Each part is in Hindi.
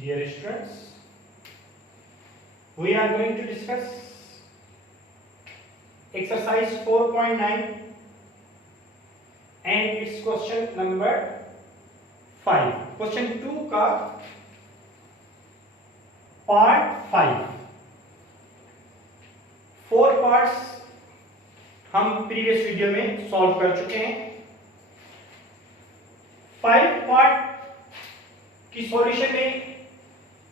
Dear students, we are going to discuss exercise 4.9 and its question number 5. Question 2 का पार्ट 5. 4 पार्ट्स हम प्रीवियस वीडियो में सॉल्व कर चुके हैं. 5 पार्ट की सॉल्यूशन में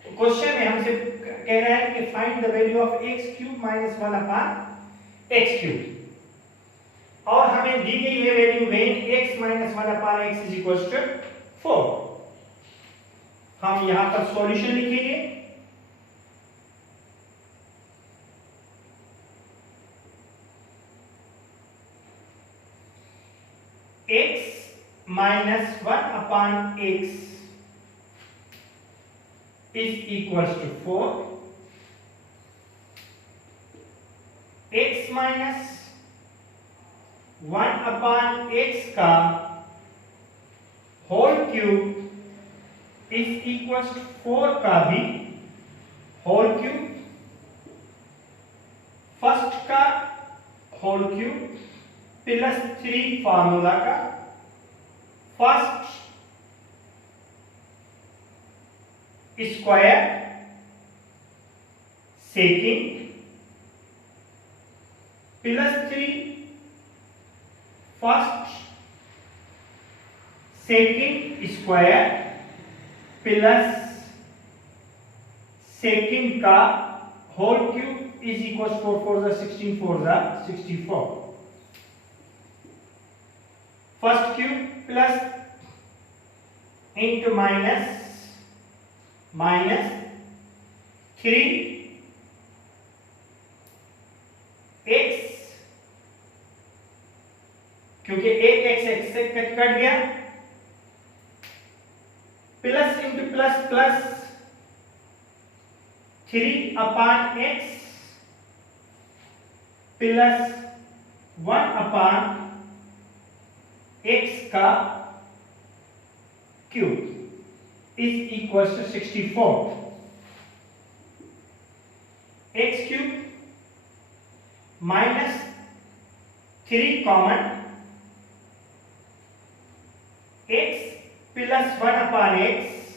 क्वेश्चन में हमसे कह रहा है कि find the value of x cube minus 1 upon x cube और हमें दी गई है value when x minus 1 upon x is equal to 4. हम यहां पर सॉल्यूशन लिखेंगे. x minus 1 upon x is equals to 4. x minus 1 upon x का whole cube is equals to 4 का भी whole cube. फर्स्ट का whole cube प्लस 3 फार्मूला का first square second plus 3 first second square plus second का whole cube is equal 4 16 4 64. First cube plus into minus 3 x क्योंकि एक x से कट गया plus into plus plus 3 upon x plus 1 upon x का cube is equals to 64. x cube minus 3 common x plus 1 upon x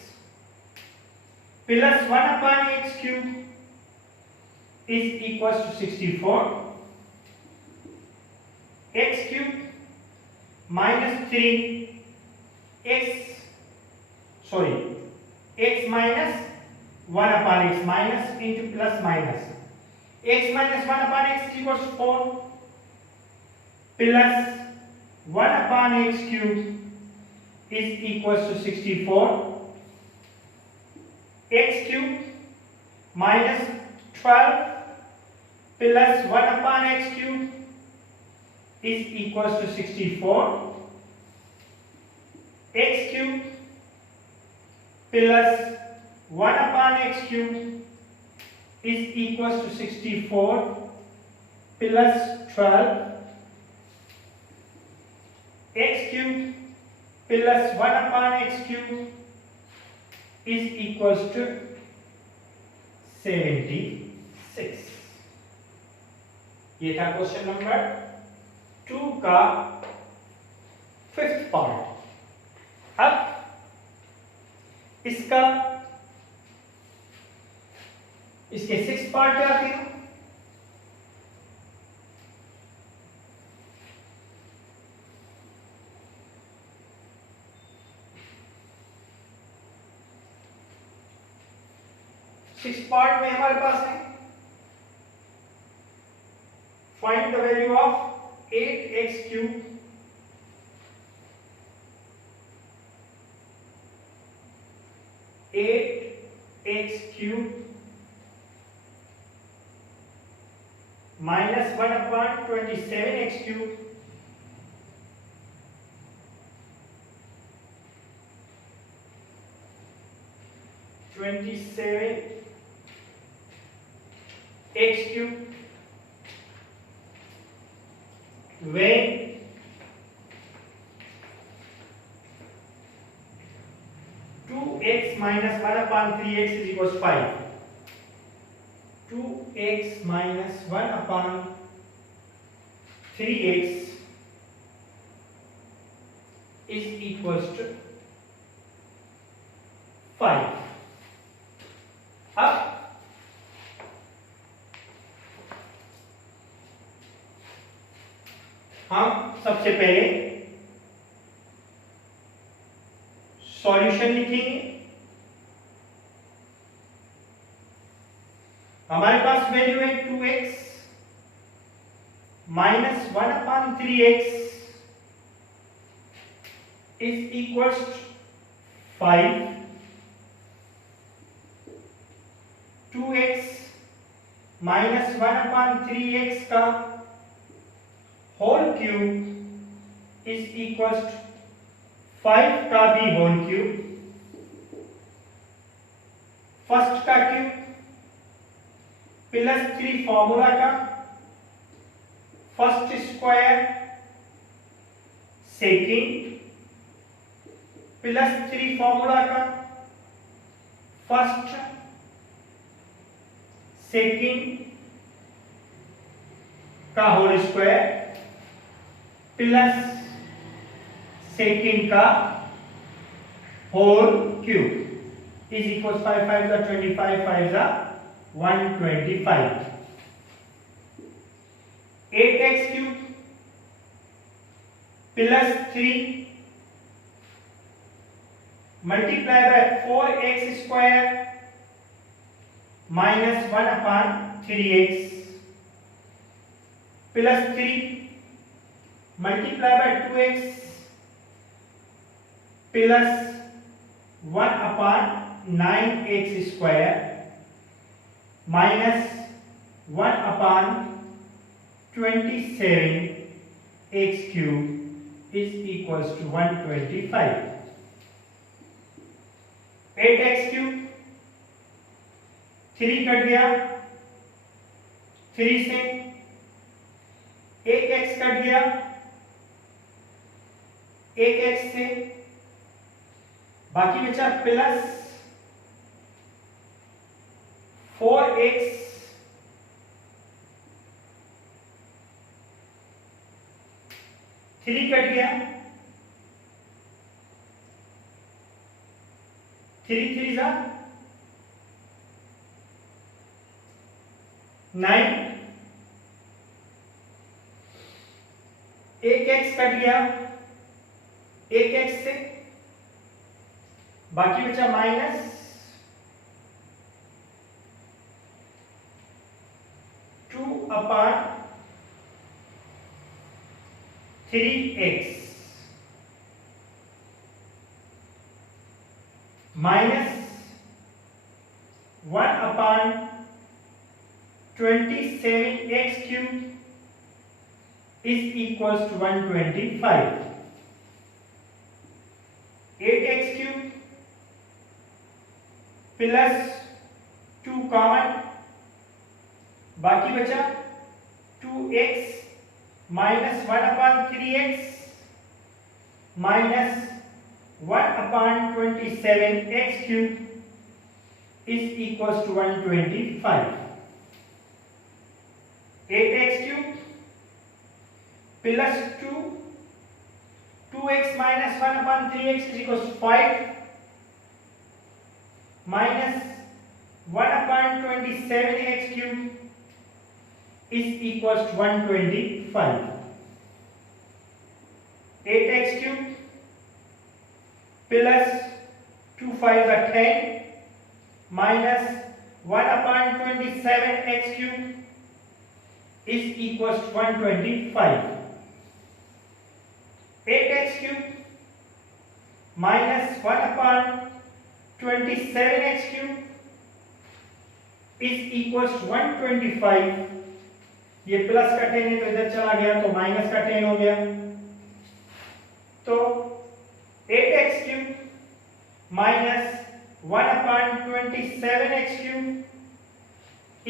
plus 1 upon x cube is equals to 64. x cube minus 3 x minus 1 upon x minus into plus minus x minus 1 upon x is equals to 4 plus 1 upon x cube is equals to 64. x cube minus 12 plus 1 upon x cube is equals to 64. x cube plus 1 upon x cube is equals to 64 plus 12 x cube plus 1 upon x cube is equals to 76. ये था क्वेश्चन नंबर 2 का 5th पार्ट. अब इसके 6 पार्ट क्या आते हैं. सिक्स पार्ट में हमारे पास है find the value of 8x cube x cube minus 1 upon 27x cube x cube when 2x minus 1 upon 3x is equals to 5. 2x minus 1 upon 3x is equals to 5. अब हम सबसे पहले सॉल्यूशन लिखेंगे। हमारे पास वैल्यू है 2x minus 1 upon 3x is equals to 5। 2x minus 1 upon 3x का whole cube is equals to 5 का भी होल क्यूब। फर्स्ट का क्यूब प्लस 3 फॉर्मूला का first square second plus 3 formula का फर्स्ट सेकंड का होल स्क्वायर प्लस सेकंड का होल क्यूब इज इक्वल 5 5 का 25 5 का 125। 8x cube plus 3 multiply by 4x square minus 1 upon 3x plus 3 multiply by 2x plus 1 upon 9x square minus 1 upon 27x cube is equals to 125। 8x cube 3 cut गया 3 से 1x कट गया 1x से बाकी बचा प्लस 4x 3 कट गया 3 3 जा 9 1x कट गया 1x से बाकी बचा minus 2 upon 3x minus 1 upon 27x cube is equals to 125। 8x cube plus 2 common बाकी बचा 2x minus 1 upon 3x minus 1 upon 27x cube is equals to 125। 8x cube plus 2x minus 1 upon 3x is equals to 5 minus 1 upon 27x cube is equals to 125। 8x cube plus 2 5 are 10 minus 1 upon 27x cube is equals to 125। 8x cube minus 1 upon 27x cube is equals to 125। ये प्लस का 10 है तो इधर चला गया तो माइनस का 10 हो गया, तो 8x cube minus 1 upon 27x cube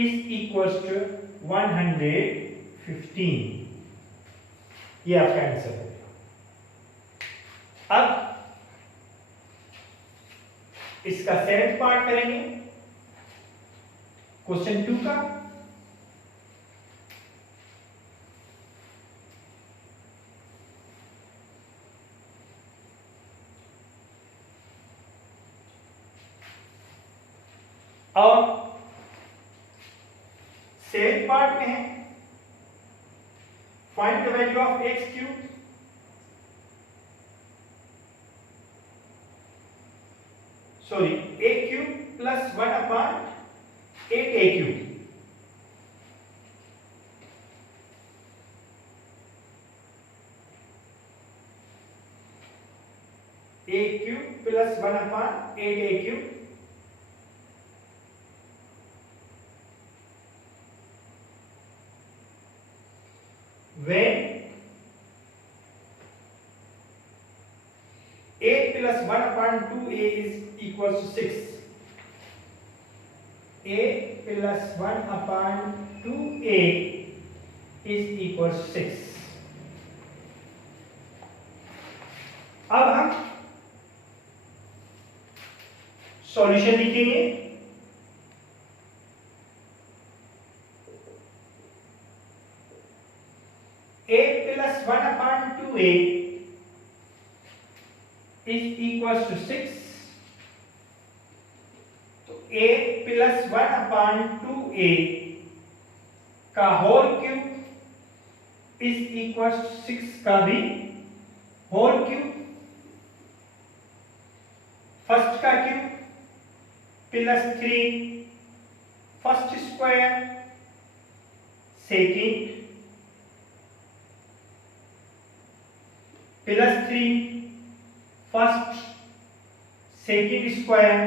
is equals to 115। ये आपका आंसर है। अब इसका 7th पार्ट करेंगे क्वेश्चन 2 का। और 7th पार्ट में है find the value of x cube, sorry a cube plus 1 upon 8a cube. a cube plus 1 upon 8a cube when a plus 1 upon 2a is equals to 6, a plus 1 upon 2a is equals to 6। अब हम सॉल्यूशन लिखेंगे। a plus 1 upon 2a is equals to 6, तो a plus 1 upon 2a का whole cube is equals to 6 का भी होल क्यूब। फर्स्ट का cube plus 3 first square, second plus 3 first second square,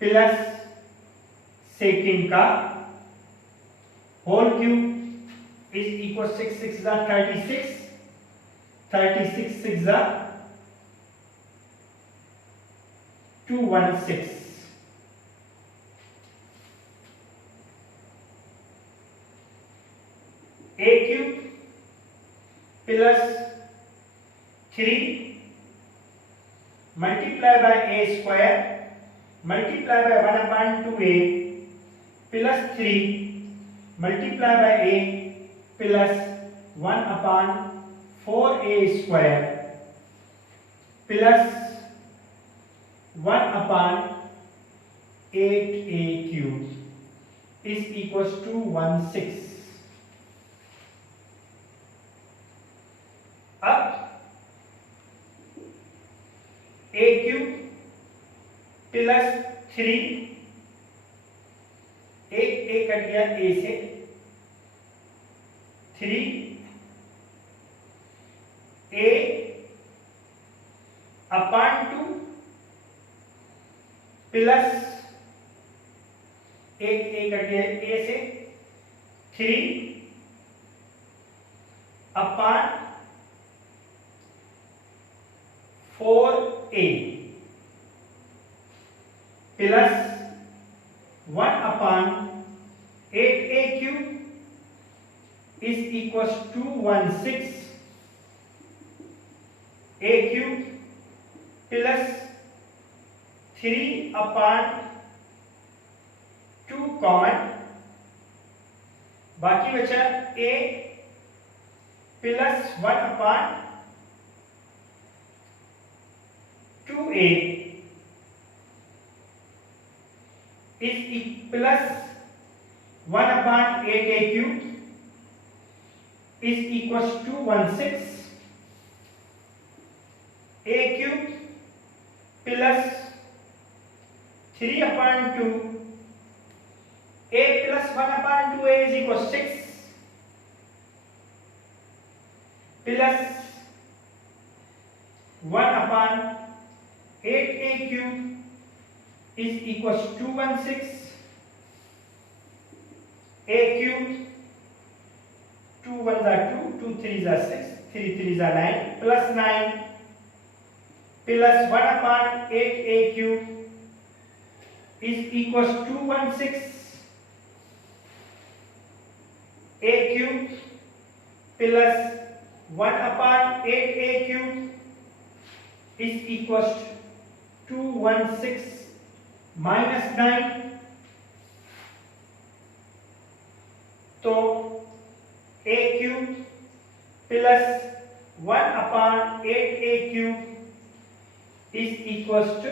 plus second का होल क्यूब इज इक्वल 6 6 जा 36, 36 6 जा 216। a cube plus 3 multiply by a square multiply by 1 upon 2a plus 3 multiply by a plus 1 upon 4a square plus 1 upon 8a cube is equal to 16। अब a क्यूब प्लस 3 एक कट गया a से 3 a अपॉन 2 प्लस एक कट गया a से 3 upon 4a plus 1 upon 8a cube is equal to 16। a cube plus 3 upon 2 common, बाकी बचा a plus 1 upon 2a is plus 1 upon 8a cube is equals to 16। a cube plus 3 upon 2 a plus 1 upon 2a is equals to 6 plus 1 upon 8a cube is equals to 16। a cube 2 1 are 2, 2 3 are 6, 3 3 are 9 plus 9 plus 1 upon 8a cube is equals to 16। a cube plus 1/8 a cube is equals to 216 minus 9. तो a cube plus 1/8 a cube is equals to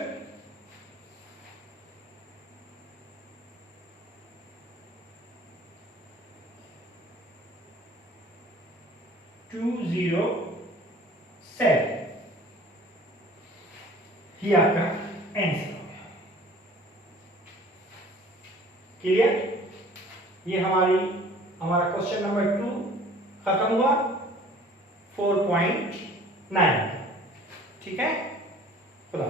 207. ये आपका आंसर हो गया। क्लियर? ये हमारा क्वेश्चन नंबर 2 खत्म हुआ 4.9। ठीक है, खुदा।